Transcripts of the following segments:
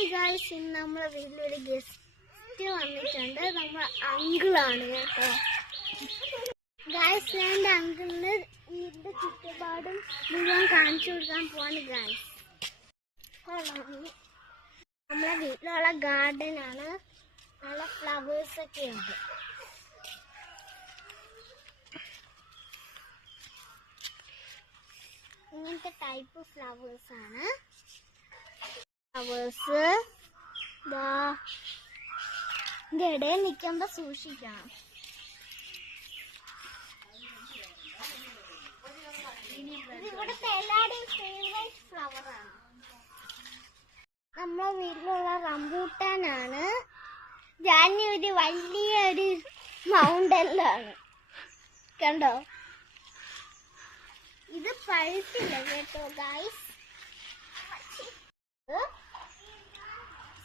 Hi guys, ഇന്ന് നമ്മളെ വീട്ടിലൊരു ഗസ്റ്റ് വന്നിട്ടുണ്ട്. നമ്മളെ അങ്കിളാണ് കേട്ടോ ഗായ്സ്. ഞാൻ എൻ്റെ അങ്കിളിന് ഇതിൻ്റെ ചുറ്റുപാടും മുഴുവൻ കാണിച്ചു കൊടുക്കാൻ പോവാണ് ഗായ്സ്. നമ്മളെ വീട്ടിലുള്ള ഗാർഡനാണ്, നല്ല ഫ്ലവേഴ്സൊക്കെ ഉണ്ട്. ഇങ്ങനത്തെ ടൈപ്പ് ഫ്ലവേഴ്സാണ്. ഫ്ലവേഴ്സ് ഇതിന്റെ ഇടയിൽ നിൽക്കുമ്പോ സൂക്ഷിക്കണം. ഇവിടുത്തെ എല്ലാവരുടെയും ഫേവറേറ്റ് ഫ്ലവറാണ്. നമ്മളെ വീട്ടിലുള്ള റംബൂട്ടാനാണ്. ഒരു വലിയൊരു മൗണ്ടനിലാണ് കണ്ടോ. ഇത് പഴുത്തില്ല കേട്ടോ ഗായ്സ്.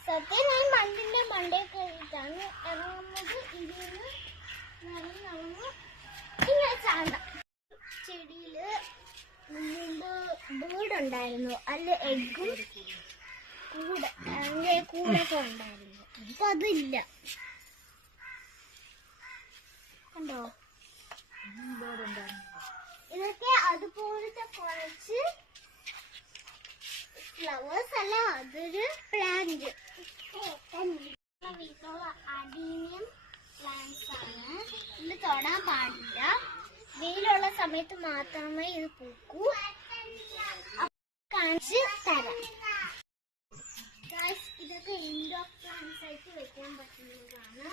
സത്യം ഞാൻ മണ്ണിന്റെ മണ്ടേ കയറിയിട്ടാണ് ഇറങ്ങുന്നത്. ഇതിന് നടന്ന് ഇങ്ങനെ ചാണ്ട. ചെടിയില് മുമ്പ് ബേർഡുണ്ടായിരുന്നു, അതിൽ എഗ്ഗും കൂടൊക്കെ ഉണ്ടായിരുന്നു. ഇപ്പൊ അതില്ല കണ്ടോ. ഇതൊക്കെ അതുപോലത്തെ കുറച്ച് ഫ്ലവേഴ്സ് അല്ല, അതൊരു പ്ലാന്റ്. വീട്ടിലുള്ള അഡീനിയം പ്ലാന്റ്സ് ആണ്. ഇത് തൊടാൻ പാടില്ല, വെയിലുള്ള സമയത്ത് മാത്രമേ ഇത് പൂക്കൂ. കാണിച്ച് തരാം. ഇതൊക്കെ ഇൻഡോർ പ്ലാന്റ്സ് ആയിട്ട് വെക്കാൻ പറ്റുന്നതാണ്.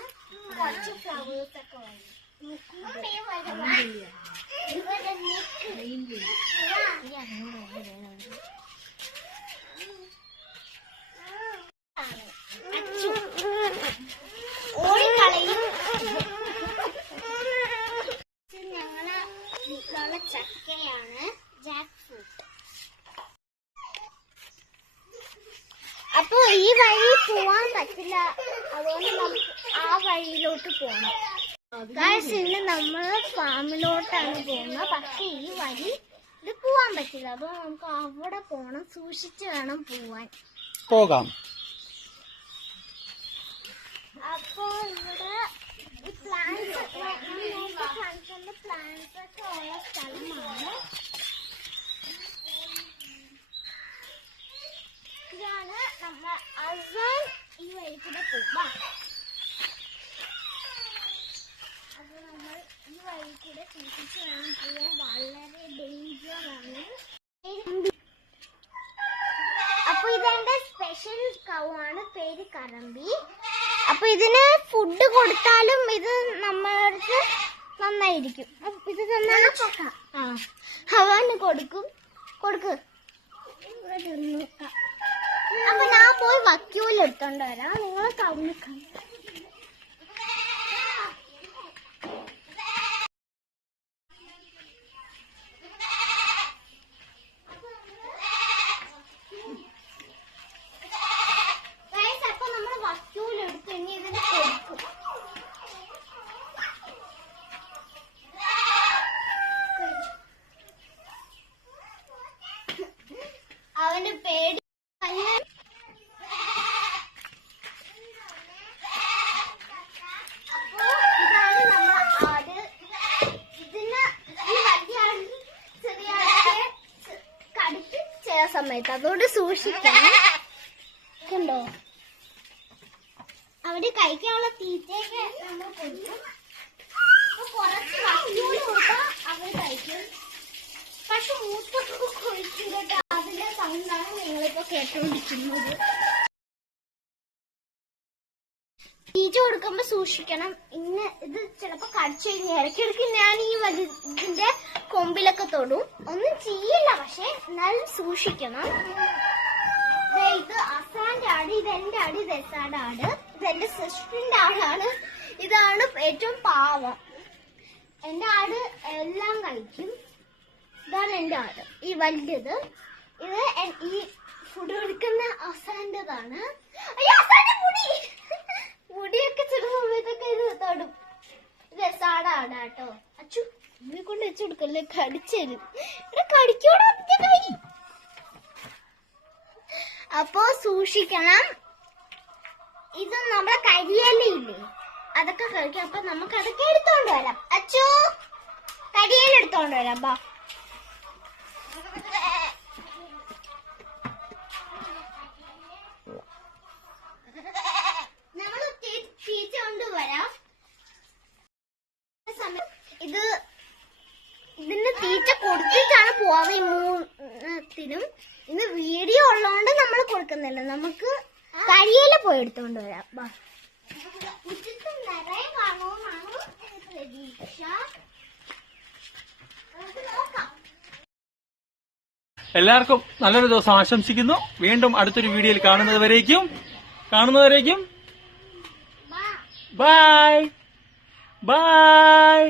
കുറച്ച് ഫ്ലവേഴ്സ് ഒക്കെ വരും. ഓടിക്കളയും. ഞങ്ങളെ വീട്ടിലുള്ള ചക്കയാണ്, ജാക്ക് ഫ്രൂട്ട്. അപ്പൊ ഈ വഴി പോവാൻ പറ്റില്ല, അതുകൊണ്ട് നമുക്ക് ആ വഴിയിലോട്ട് പോകണം. ഇന്ന് നമ്മള് ഫാമിലോട്ടാണ് പോകുന്നത്. പക്ഷെ ഈ വഴി ഇത് പോവാൻ പറ്റില്ല, അപ്പൊ നമുക്ക് അവിടെ പോണം. സൂക്ഷിച്ച് വേണം പോകാം. അപ്പൊ ഇവിടെ ഈ പ്ലാന്റ്സ് ഒക്കെ ഉള്ള സ്ഥലമാണ്. ഇതാണ് നമ്മളെ അസാൻ. ഈ വഴി കൂടെ പോവാ. അപ്പൊ നമ്മൾ ഈ വഴി കൂടെ സൂക്ഷിച്ച് വേണം പോവാൻ. വളരെ ഡേഞ്ചറാണ്. അപ്പൊ ഇതെന്റെ സ്പെഷ്യൽ കൗവാണ്, പേര് കറമ്പി. അപ്പൊ ഇതിന് ഫുഡ് കൊടുത്താലും ഇത് നമ്മൾക്ക് നന്നായിരിക്കും. ഇത് തന്നാലും അവന് കൊടുക്ക്. അപ്പൊ ഞാൻ പോയി വക്യൂലെടുത്തോണ്ട് വരാം. നിങ്ങൾ കവിനിക്കാം. അവന് പേടി. അപ്പോ ഇതാണ് നമ്മളെ ആട്. ഇതിന് ഈ വലിയ ആട് ചെറിയ ആടിനെ കടിച്ച് ചില സമയത്ത്, അതുകൊണ്ട് സൂക്ഷിക്കണം. കണ്ടോ, അവര് കഴിക്കാനുള്ള തീറ്റയൊക്കെ നമ്മൾ കൊടുക്കും. കുറച്ച് വസ്തുവിന് കൊടുത്താൽ അവർ കഴിക്കും. പക്ഷെ മൂത്തൊക്കെ കുഴിച്ചിട്ട് അതിന്റെ സൗണ്ടാണ് നിങ്ങളിപ്പോ കേട്ടോണ്ടിരിക്കുന്നത്. തീറ്റ കൊടുക്കുമ്പോ സൂക്ഷിക്കണം. ഇത് ചിലപ്പോ കടിച്ചു കഴിഞ്ഞാൽ ഇടയ്ക്കിടയ്ക്ക് ഞാൻ ഈ ഇതിന്റെ കൊമ്പിലൊക്കെ തൊടും. ഒന്നും ചെയ്യില്ല, പക്ഷെ എന്നാലും സൂക്ഷിക്കണം. ഇത് അസാന്റെ ആട്, ഇതെന്റെ ആട്, ഇത് എസാന്റെ ആട്, ഇതെന്റെ സിസ്റ്ററിന്റെ ആടാണ്. ഇതാണ് ഏറ്റവും പാവം. എന്റെ ആട് എല്ലാം കഴിക്കും. ഇതാണ് എന്റെ ആട്, ഈ വലുത്. ഇത് ഈ ഫുഡ് കൊടുക്കുന്ന അസാന്റേതാണ്. മുടിയൊക്കെ ചില സമയത്തൊക്കെ ഇത് തൊടും. ഇത് എസാടെ ആടാ കേട്ടോ. അച്ചു ഇതിനെ കൊണ്ട് വെച്ചു കൊടുക്കല്ലേ, കടിച്ചരും. ഇവിടെ കടിക്കോടാ കൈ. അപ്പോ സൂക്ഷിക്കണം. ഇത് നമ്മളെ കരിയിലയില്ലേ അതൊക്കെ കഴിക്കാം. അപ്പൊ നമുക്ക് അതൊക്കെ എടുത്തോണ്ട് വരാം. അച്ചോ കരിയില എടുത്തോണ്ട് വരാം. ബാ നമ്മൾ തീറ്റ കൊണ്ടുവരാം. ഇത് ഇതിന് തീറ്റ കൊടുത്തിട്ടാണ് പോവാതെ ഈ മൂന്നിനും. ഇന്ന് വീഡിയോ ഉള്ളതുകൊണ്ട് നമ്മൾ കൊടുക്കുന്നില്ല. നമുക്ക് കരിയില പോയി എടുത്തോണ്ട് വരാം. നിറയെ കാണുമെന്നാണ് പ്രതീക്ഷ. നോക്കാം. എല്ലാവർക്കും നല്ലൊരു ദിവസം ആശംസിക്കുന്നു. വീണ്ടും അടുത്തൊരു വീഡിയോയിൽ കാണുന്നതുവരേക്കും ബൈ ബൈ.